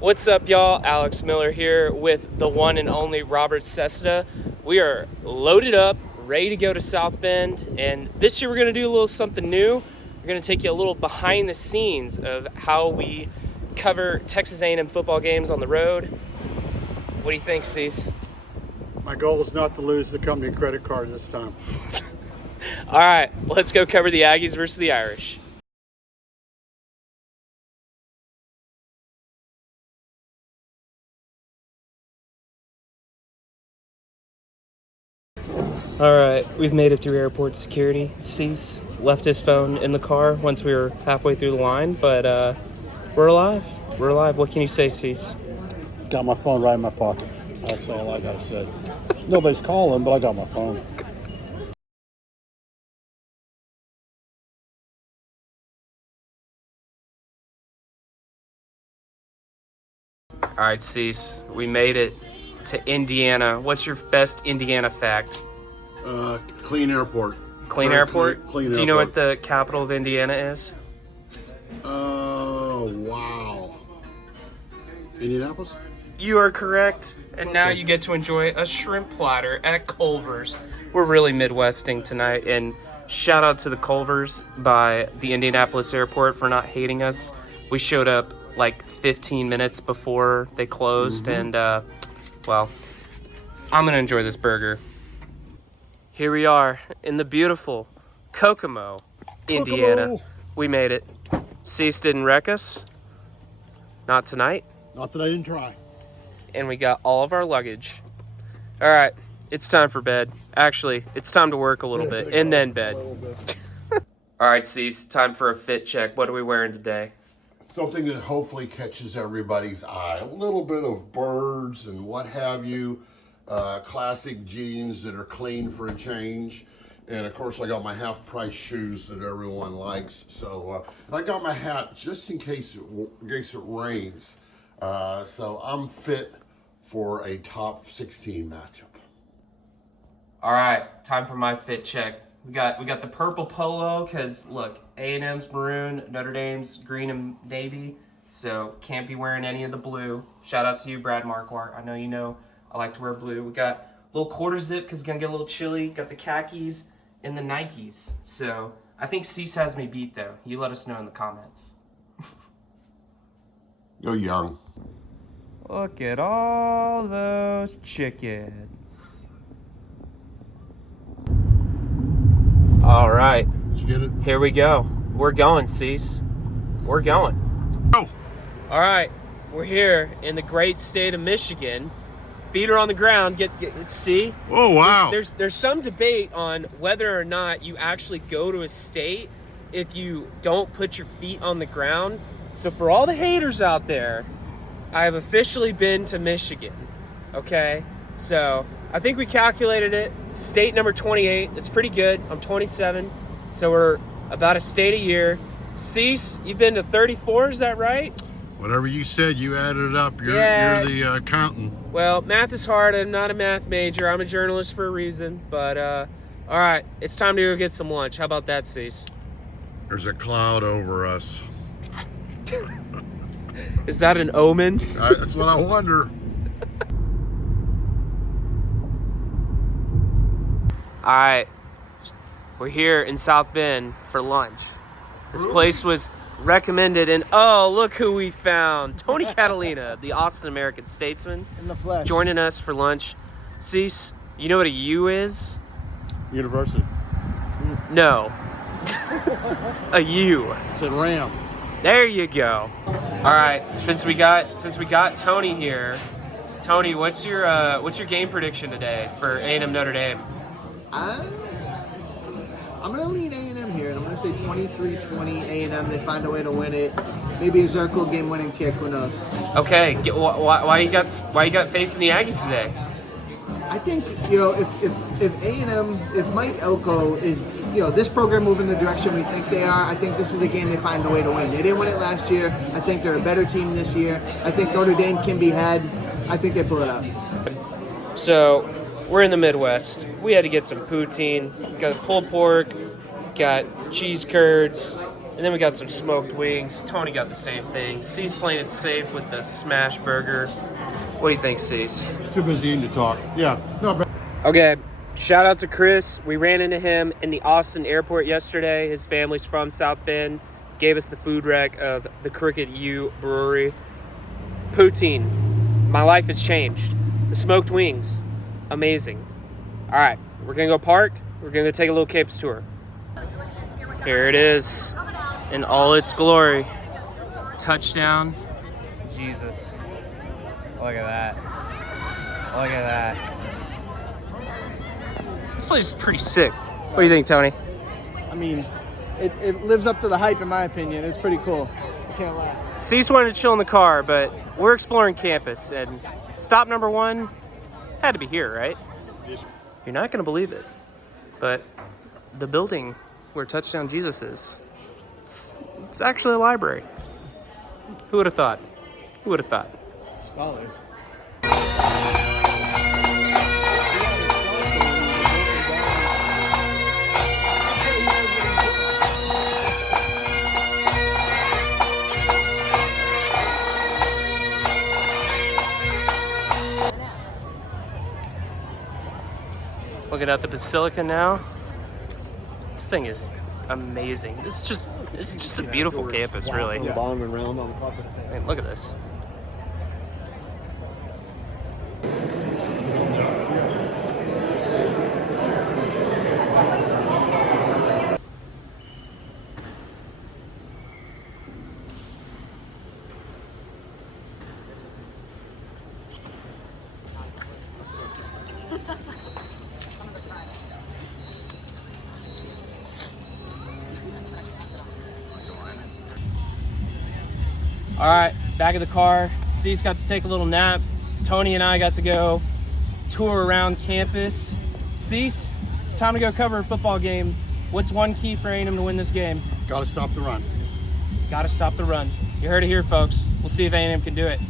What's up, y'all? Alex Miller here with the one and only Robert Cessna. We are loaded up, ready to go to South Bend, and this year we're going to do a little something new. We're going to take you a little behind the scenes of how we cover Texas A&M football games on the road. What do you think, Cease? My goal is not to lose the company credit card this time. All right, let's go cover the Aggies versus the Irish. All right, we've made it through airport security. Cease left his phone in the car once we were halfway through the line, but we're alive. We're alive. What can you say, Cease? Got my phone right in my pocket. That's all I gotta say. Nobody's calling, but I got my phone. All right, Cease, we made it to Indiana. What's your best Indiana fact? Clean airport. Clean airport? Clean Do you know what the capital of Indiana is? Oh, wow. Indianapolis? You are correct. And now you get to enjoy a shrimp platter at Culver's. We're really Midwesting tonight, and shout out to the Culver's by the Indianapolis airport for not hating us. We showed up like 15 minutes before they closed, and well, I'm gonna enjoy this burger. Here we are in the beautiful Kokomo, Indiana. We made it. Cease didn't wreck us. Not tonight. Not that I didn't try. And we got all of our luggage. All right, it's time for bed. Actually, it's time to work a little bit and then bed. All right, Cease, time for a fit check. What are we wearing today? Something that hopefully catches everybody's eye. A little bit of birds and what have you. Classic jeans that are clean for a change. And of course I got my half price shoes that everyone likes. So and I got my hat just in case it rains. So I'm fit for a top 16 matchup. All right, time for my fit check. We got the purple polo because look, A&M's maroon, Notre Dame's green and navy, so can't be wearing any of the blue. Shout out to you, Brad Marquardt. I know you know I like to wear blue. We got a little quarter zip because it's gonna get a little chilly. Got the khakis and the Nikes. So I think Cease has me beat though. You let us know in the comments. Go young. Look at all those chickens. All right. Did you get it? Here we go. We're going, Cease. We're going. Oh. All right. We're here in the great state of Michigan. Feet are on the ground. See? Oh, wow. There's some debate on whether or not you actually go to a state if you don't put your feet on the ground. So for all the haters out there, I have officially been to Michigan. Okay? So I think we calculated it. State number 28. It's pretty good. I'm 27. So we're about a state a year. Cease, you've been to 34, is that right? Whatever you said, you added it up. You're the accountant. Well, math is hard. I'm not a math major. I'm a journalist for a reason. But, all right. It's time to go get some lunch. How about that, Cease? There's a cloud over us. Is that an omen? That's what I wonder. All right. We're here in South Bend for lunch. This place was recommended, and oh, look who we found. Tony Catalina, the Austin American statesman, In the flesh. joining us for lunch. Cease, you know what a U is? University. No. A U. It's a Ram. There you go. All right, since we got Tony here, Tony, what's your game prediction today for A&M Notre Dame? I'm going to lean A&M here, and I'm going to say 23-20 A&M. They find a way to win it. Maybe a Zirkle game-winning kick. Who knows? Okay, why you got faith in the Aggies today? I think if A&M, if Mike Elko is this program moving the direction we think they are, I think this is the game they find a way to win. They didn't win it last year. I think they're a better team this year. I think Notre Dame can be had. I think they pull it out. So we're in the Midwest. We had to get some poutine. Got pulled pork, got cheese curds, And then we got some smoked wings. Tony got the same thing. C's playing it safe with the smash burger. What do you think, C's? Too busy to talk. Yeah, not bad. Okay, shout out to Chris. We ran into him in the Austin airport yesterday. His family's from South Bend. Gave us the food rec of the Crooked U Brewery. Poutine. My life has changed. The smoked wings. Amazing. All right, we're going to go park. We're going to go take a little campus tour. Here it is in all its glory. Touchdown. Jesus. Look at that. Look at that. This place is pretty sick. What do you think, Tony? I mean, it lives up to the hype in my opinion. It's pretty cool. I can't lie. Cease wanted to chill in the car, but we're exploring campus, and stop number one had to be here, right? You're not going to believe it, but the building where Touchdown Jesus is, it's actually a library. Who would have thought? Who would have thought? Scholars. Looking at the Basilica now. This thing is amazing. It's just a beautiful campus, really. I mean, look at this. All right, back of the car. Cease got to take a little nap. Tony and I got to go tour around campus. Cease, it's time to go cover a football game. What's one key for A&M to win this game? Got to stop the run. Got to stop the run. You heard it here, folks. We'll see if A&M can do it.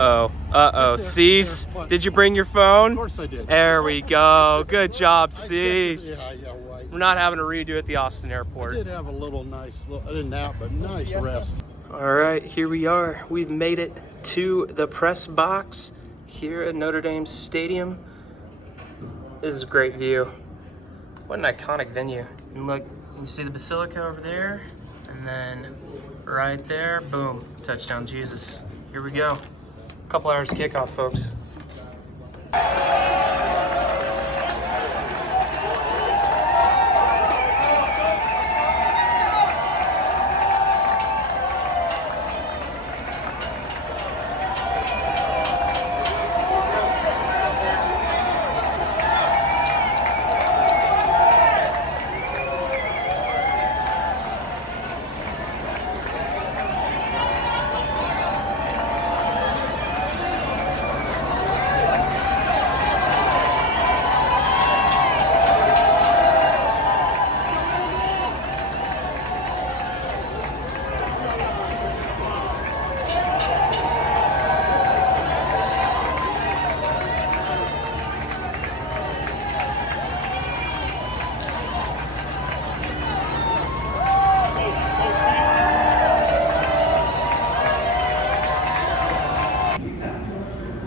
Uh-oh. Cease, did you bring your phone? Of course I did. There we go. Good job, Cease. Yeah, right. We're not having to redo at the Austin I airport. did have a little I didn't nap, but nice rest. All right, here we are. We've made it to the press box here at Notre Dame Stadium. This is a great view. What an iconic venue. And look, you see the Basilica over there, and then right there, boom, Touchdown Jesus. Here we go. A couple hours of kickoff, folks.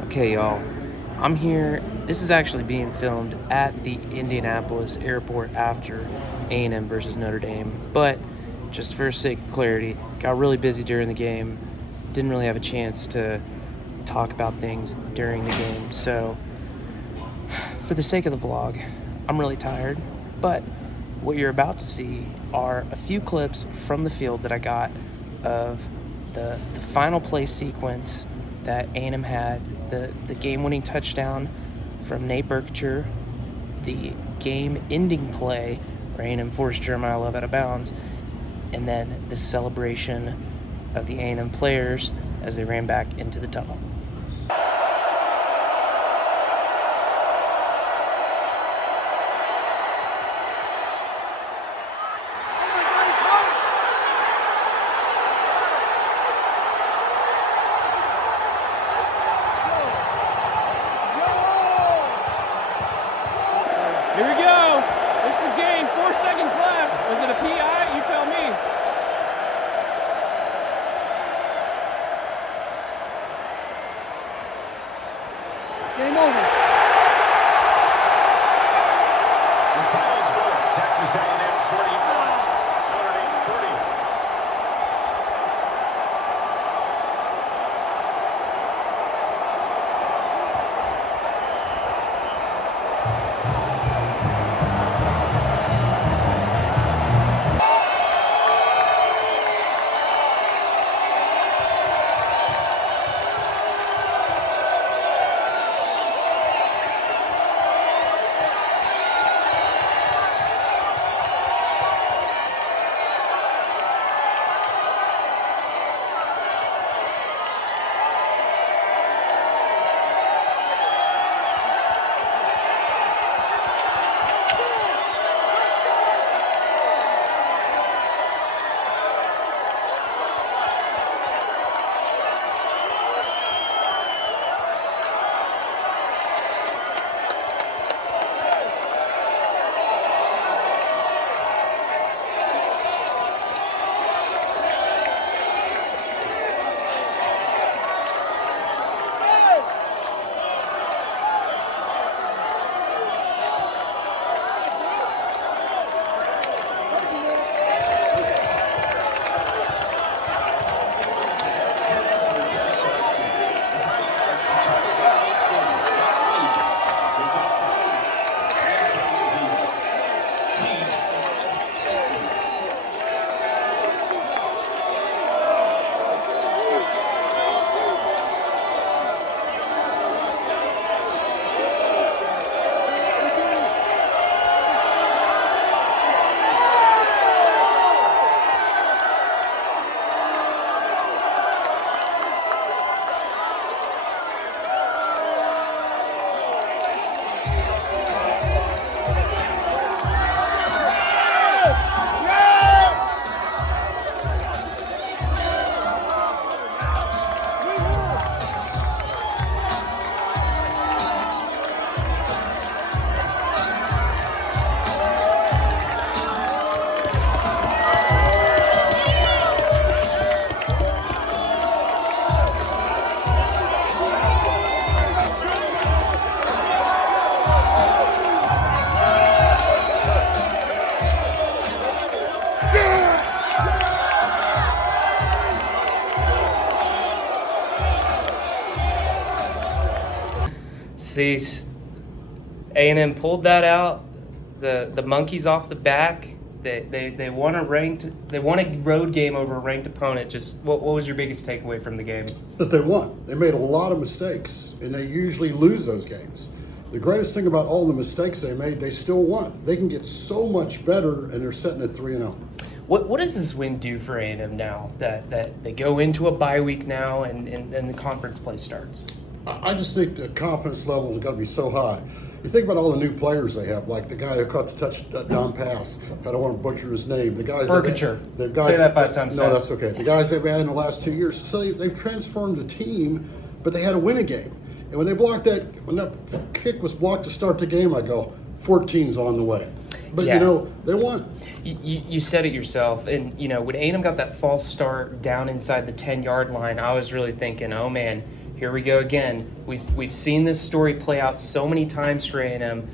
Okay, y'all, I'm here. This is actually being filmed at the Indianapolis airport after A&M versus Notre Dame, but just for sake of clarity, got really busy during the game, didn't really have a chance to talk about things during the game, so for the sake of the vlog, I'm really tired, but what you're about to see are a few clips from the field that I got of the final play sequence that A&M had, the game-winning touchdown from Nate Berkshire, the game-ending play where A&M forced Jeremiah Love out of bounds, and then the celebration of the A&M players as they ran back into the tunnel. Here we go. This is the game. 4 seconds left. Was it a PI? You tell me. Game over. The final score, Texas A&M 41, Notre Dame 30. Cease. A&M pulled that out. The monkeys off the back. They won a road game over a ranked opponent. Just what was your biggest takeaway from the game? That they won. They made a lot of mistakes, and they usually lose those games. The greatest thing about all the mistakes they made, they still won. They can get so much better, and they're sitting at 3-0. What does this win do for A&M now that they go into a bye week now and the conference play starts? I just think the confidence level has got to be so high. You think about all the new players they have, like the guy who caught the touchdown pass. I don't want to butcher his name. The guys. Berkature. The guys. Say that 5 times No, fast. that's okay. The guys they've had in the last 2 years. So they've transformed the team, but they had to win a game. And when when that kick was blocked to start the game, I go, 14's on the way. But Yeah. they won. You said it yourself, and when A&M got that false start down inside the 10-yard line, I was really thinking, oh man, here we go again. We've seen this story play out so many times for A&M.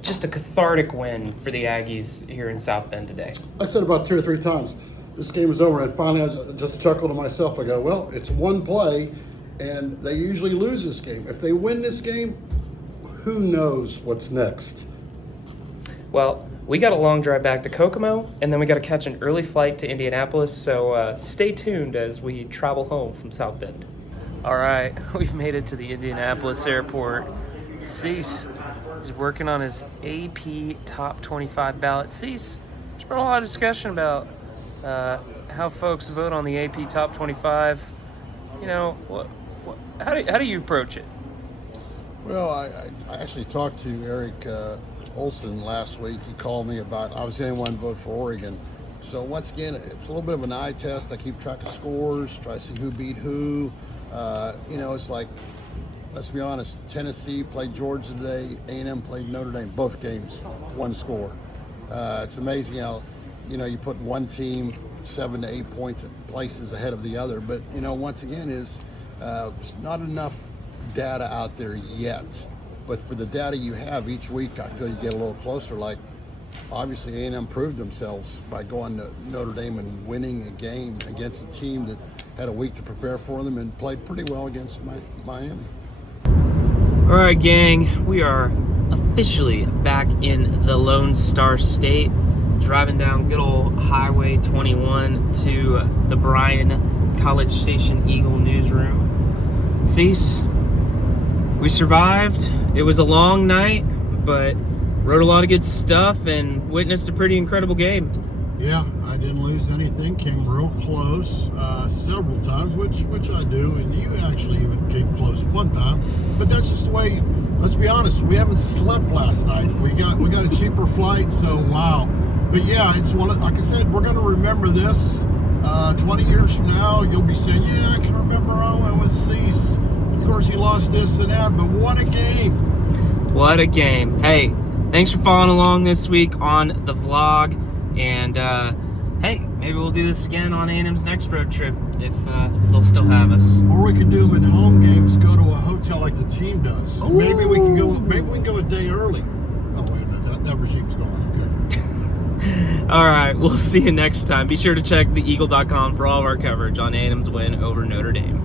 Just a cathartic win for the Aggies here in South Bend today. I said about 2 or 3 times, this game is over, and finally I just chuckled to myself. I go, well, it's one play, and they usually lose this game. If they win this game, who knows what's next? Well, we got a long drive back to Kokomo, and then we got to catch an early flight to Indianapolis, so stay tuned as we travel home from South Bend. All right, we've made it to the Indianapolis airport. Cease is working on his AP Top 25 ballot. Cease, there's been a lot of discussion about how folks vote on the AP Top 25. How do you approach it? Well, I actually talked to Eric Olson last week. He called me about I was the only one to vote for Oregon. So once again, it's a little bit of an eye test. I keep track of scores, try to see who beat who. It's like, let's be honest, Tennessee played Georgia today, A&M played Notre Dame, both games, one score. It's amazing how, you put one team 7 to 8 points places ahead of the other. But, once again, is not enough data out there yet. But for the data you have each week, I feel you get a little closer. Like, obviously, A&M proved themselves by going to Notre Dame and winning a game against a team that had a week to prepare for them and played pretty well against Miami. All right, gang, we are officially back in the Lone Star State, driving down good old Highway 21 to the Bryan College Station Eagle newsroom. Cease, we survived. It was a long night, but wrote a lot of good stuff and witnessed a pretty incredible game. Yeah, I didn't lose anything. Came real close several times, which I do, and you actually even came close one time. But that's just the way. Let's be honest. We haven't slept last night. We got a cheaper flight, so wow. But yeah, it's one of, like I said, we're going to remember this. 20 years from now, you'll be saying, "Yeah, I can remember I went with Cease. Of course, he lost this and that, but what a game! What a game! Hey, thanks for following along this week on the vlog. And, hey, maybe we'll do this again on A&M's next road trip if they'll still have us. Or we could do them in home games. Go to a hotel like the team does. Maybe we can go. Maybe we can go a day early. Oh wait a minute, that regime's gone. Okay. All right, we'll see you next time. Be sure to check theeagle.com for all of our coverage on A&M's win over Notre Dame.